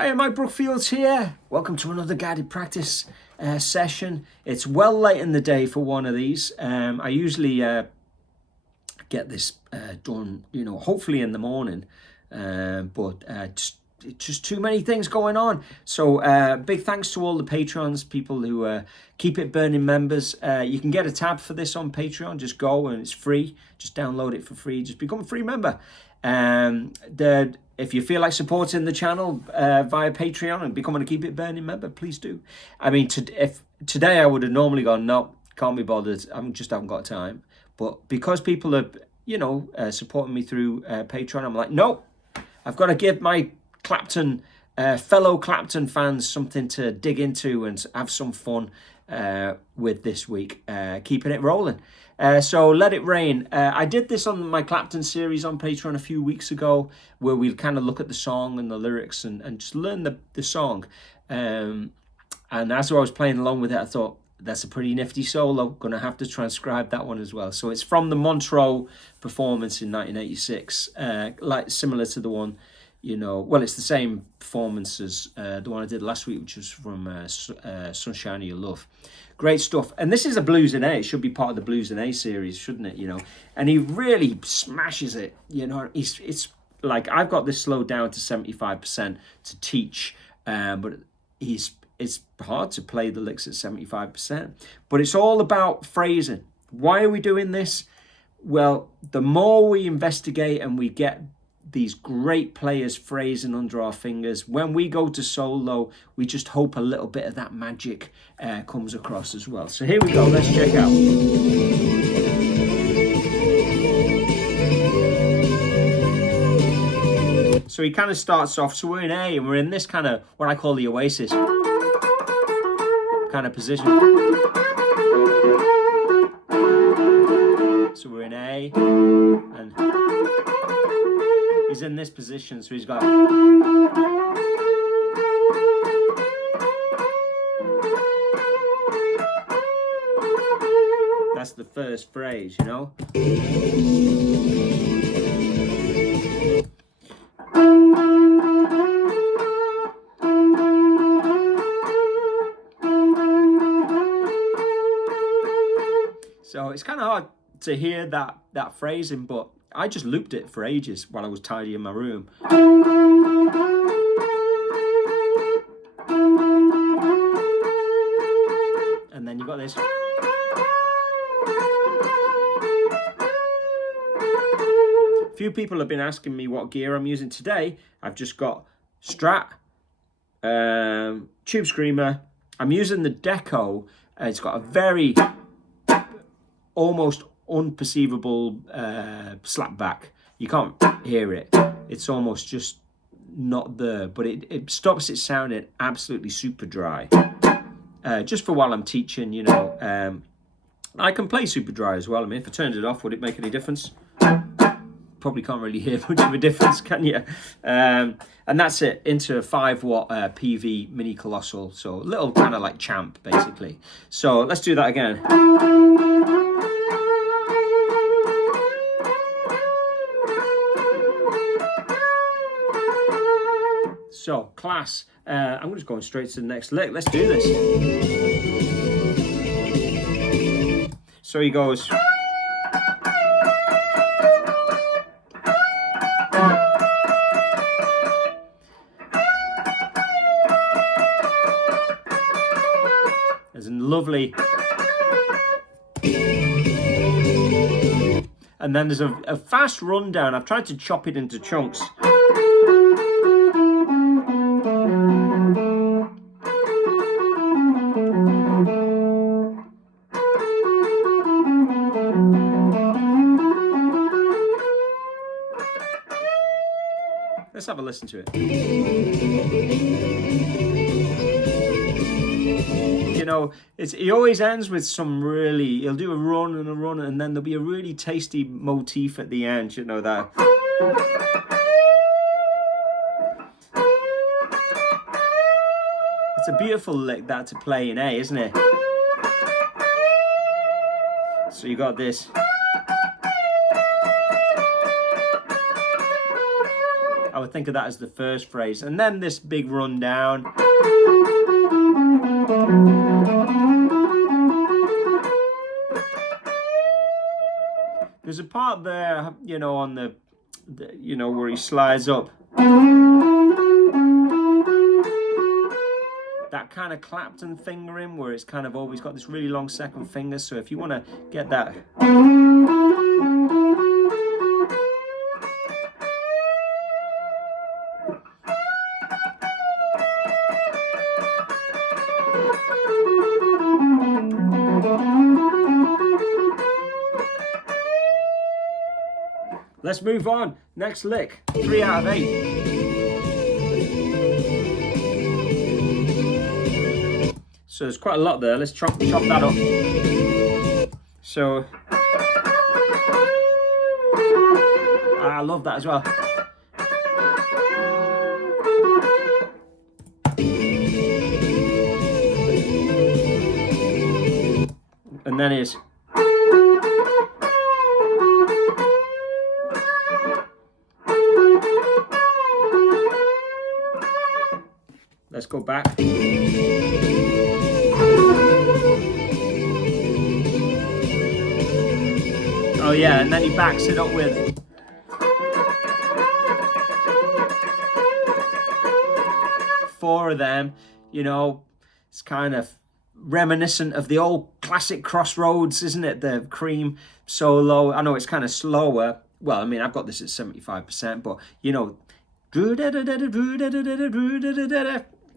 Hi, Mike Brookfields here. Welcome to another guided practice session. It's well late in the day for one of these. I usually get this done, hopefully in the morning, but just too many things going on. So big thanks to all the Patrons, people who Keep It Burning members. You can get a tab for this on Patreon. Just go and it's free. Just download it for free. Just become a free member. If you feel like supporting the channel via Patreon and becoming a Keep It Burning member, please do. I mean, if today I would have normally gone, no, can't be bothered. I just haven't got time. But because people are, supporting me through Patreon, I'm like, no, I've got to give my Clapton fellow Clapton fans something to dig into and have some fun with this week, keeping it rolling. So Let It Rain. I did this on my Clapton series on Patreon a few weeks ago, where we'll kind of look at the song and the lyrics and just learn the song. And as I was playing along with it, I thought, that's a pretty nifty solo. Going to have to transcribe that one as well. So it's from the Montreux performance in 1986, like similar to the one, well, it's the same performance as the one I did last week, which was from Sunshine of Your Love. Great stuff. And this is a Blues in A. It should be part of the Blues in A series, shouldn't it? And he really smashes it. It's like I've got this slowed down to 75% to teach, but it's hard to play the licks at 75%. But it's all about phrasing. Why are we doing this? Well, the more we investigate and we get these great players phrasing under our fingers, when we go to solo, we just hope a little bit of that magic comes across as well. So here we go, let's check out. So he kind of starts off, so we're in A and we're in this kind of what I call the oasis kind of position. So we're in A and he's in this position, so he's got that's the first phrase, So it's kind of hard to hear that phrasing, but I just looped it for ages while I was tidying my room. And then you got this. A few people have been asking me what gear I'm using today. I've just got Strat, Tube Screamer. I'm using the Deco. It's got a very almost unperceivable slap back. You can't hear it. It's almost just not there, but it stops it sounding absolutely super dry. Just for while I'm teaching, I can play super dry as well. I mean, if I turned it off, would it make any difference? Probably can't really hear much of a difference, can you? And that's it, into a 5-watt PV mini colossal. So a little kind of like champ, basically. So let's do that again. So, class, I'm just going straight to the next lick. Let's do this. So he goes. There's a lovely. And then there's a fast rundown. I've tried to chop it into chunks. Let's have a listen to it. He always ends with some really, he'll do a run, and then there'll be a really tasty motif at the end, that. It's a beautiful lick that to play in A, isn't it? So you got this. would think of that as the first phrase. And then this big run down. There's a part there, you know, on the you know, where he slides up. That kind of Clapton fingering where it's kind of always got this really long second finger. So if you want to get that. Let's move on. Next lick. 3 out of 8. So there's quite a lot there. Let's chop that up. So I love that as well. And then is. Let's go back. Oh yeah, and then he backs it up with. Four of them, you know, it's kind of reminiscent of the old classic Crossroads, isn't it? The Cream solo. I know it's kind of slower. Well, I mean, I've got this at 75%, but you know,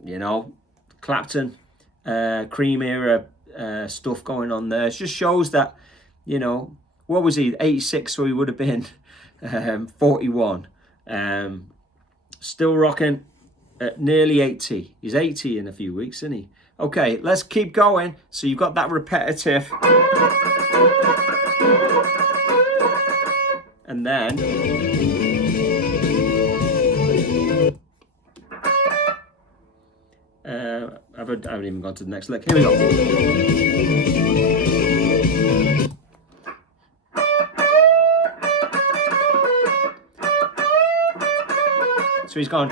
you know, Clapton, Cream era stuff going on there. It just shows that, you know, what was he, 86, so he would have been 41. Still rocking at nearly 80. He's 80 in a few weeks, isn't he? Okay, let's keep going. So you've got that repetitive. And then... I haven't even gone to the next lick. Here we go. So he's gone.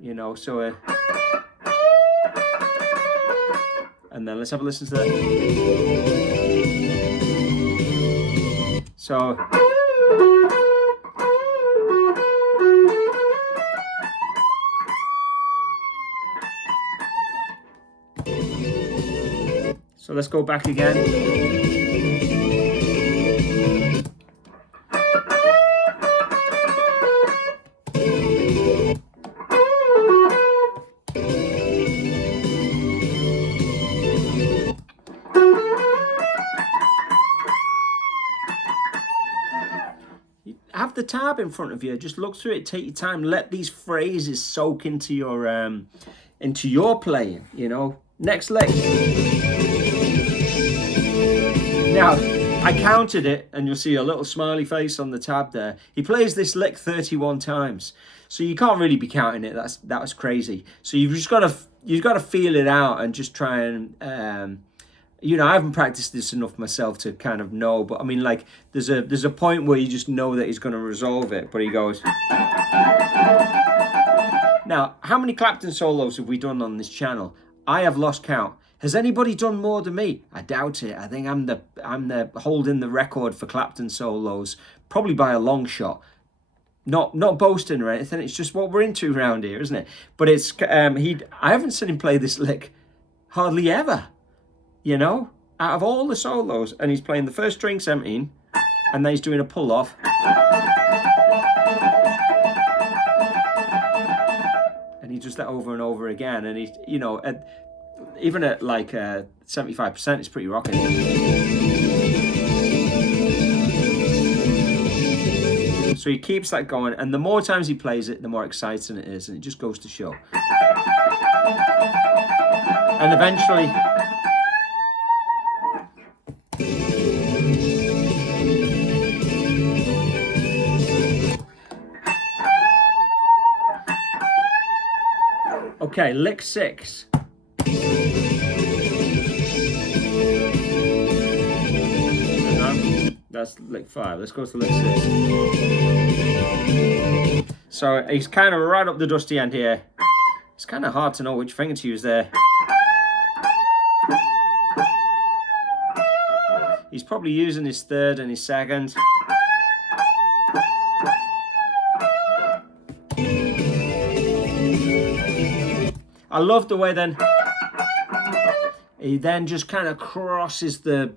You know, so and then let's have a listen to that. So let's go back again. Have the tab in front of you. Just look through it. Take your time. Let these phrases soak into your playing. You know. Next lick. Now, I counted it, and you'll see a little smiley face on the tab there. He plays this lick 31 times, so you can't really be counting it. That was crazy. So you've got to feel it out and just try and. You know, I haven't practiced this enough myself to kind of know, but I mean, like, there's a point where you just know that he's going to resolve it, but he goes. Now, how many Clapton solos have we done on this channel? I have lost count. Has anybody done more than me? I doubt it. I think I'm the holding the record for Clapton solos, probably by a long shot. Not boasting or anything. It's just what we're into around here, isn't it? But it's I haven't seen him play this lick hardly ever. You know, out of all the solos, and he's playing the first string 17, and then he's doing a pull off. And he does that over and over again, and he, you know, even at like 75%, it's pretty rocking. So he keeps that going, and the more times he plays it, the more exciting it is, and it just goes to show. And eventually. Okay, lick 6. That's lick 5. Let's go to lick 6. So he's kind of right up the dusty end here. It's kind of hard to know which finger to use there. He's probably using his 3rd and his 2nd. I love the way then he then just kind of crosses the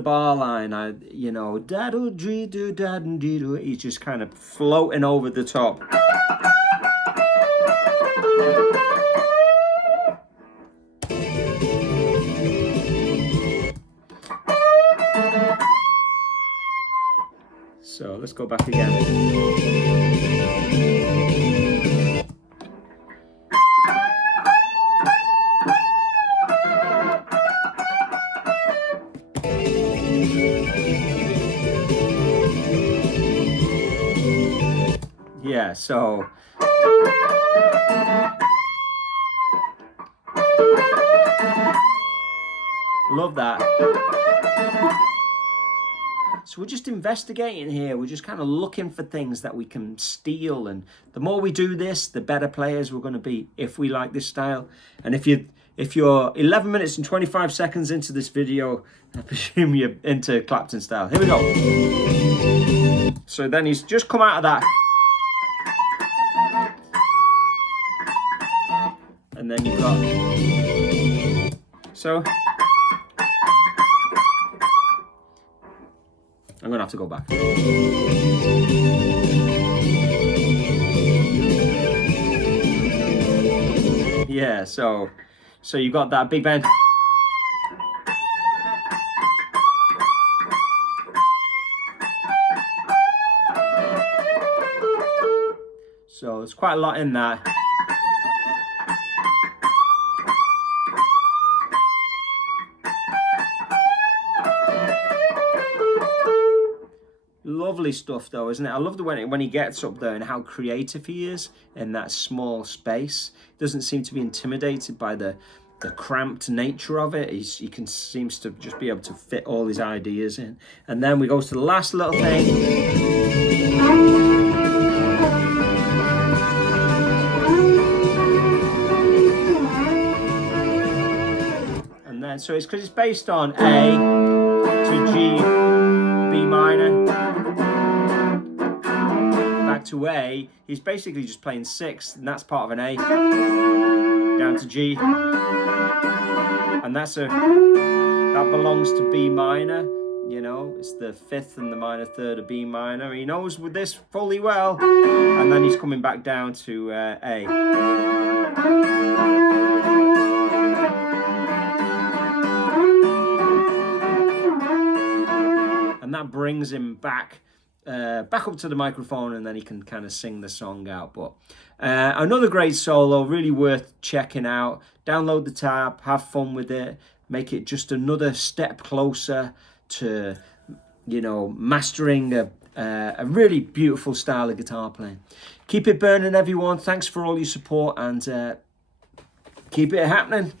bar line. You know, daddle dee doo daddle dee doo. He's just kind of floating over the top. So let's go back again. Yeah, so love that. So we're just investigating here. We're just kind of looking for things that we can steal, and the more we do this, the better players we're going to be if we like this style. And if you're 11 minutes and 25 seconds into this video, I presume you're into Clapton style. Here we go. So then he's just come out of that. And then you've got, so I'm gonna have to go back. Yeah, so you got that big bend. So there's quite a lot in that. Lovely stuff though, isn't it? I love the way when he gets up there and how creative he is in that small space. Doesn't seem to be intimidated by the cramped nature of it. He seems to just be able to fit all his ideas in. And then we go to the last little thing. And then so it's because it's based on A to G, B minor, back to A. He's basically just playing 6, and that's part of an A, down to G, and that belongs to B minor. You know, it's the 5th and the minor 3rd of B minor. He knows with this fully well, and then he's coming back down to A. And that brings him back up to the microphone, and then he can kind of sing the song out. But another great solo, really worth checking out. Download the tab, have fun with it, make it just another step closer to, you know, mastering a really beautiful style of guitar playing. Keep it burning, everyone. Thanks for all your support, and keep it happening.